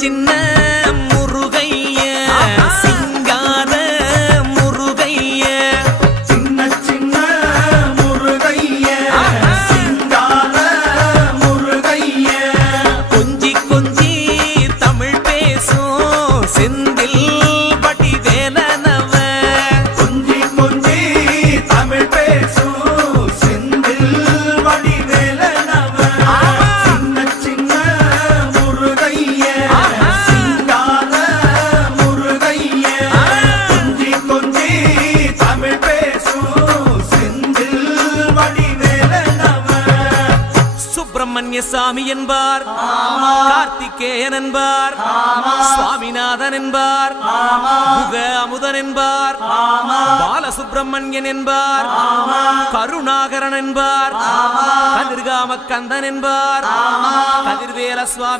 சின்ன முருகைய சிங்கார முருகைய சின்ன சின்ன முருகைய சிங்கார முருகைய கொஞ்சி கொஞ்சி தமிழ் பேசும் செந்தில் வடிவேலனவ கொஞ்சி கொஞ்சி தமிழ் பேசும் செந்தில் வடிவேலனவ சின்ன சின்ன முருகைய சிங்கார முருகைய கொஞ்சி கொஞ்சி தமிழ் பேசும் செந்தில் வடிவேலனவ சுப்பிரமணிய சாமி என்பார், கார்த்திகேயன் என்பார், சுவாமிநாதன் என்பார், முக அமுதன் என்பார், பாலசுப்பிரமணியன் என்பார், கருணாகரன் என்பார், கதிர்காம கந்தன் என்பார், கதிர்வேல சுவாமி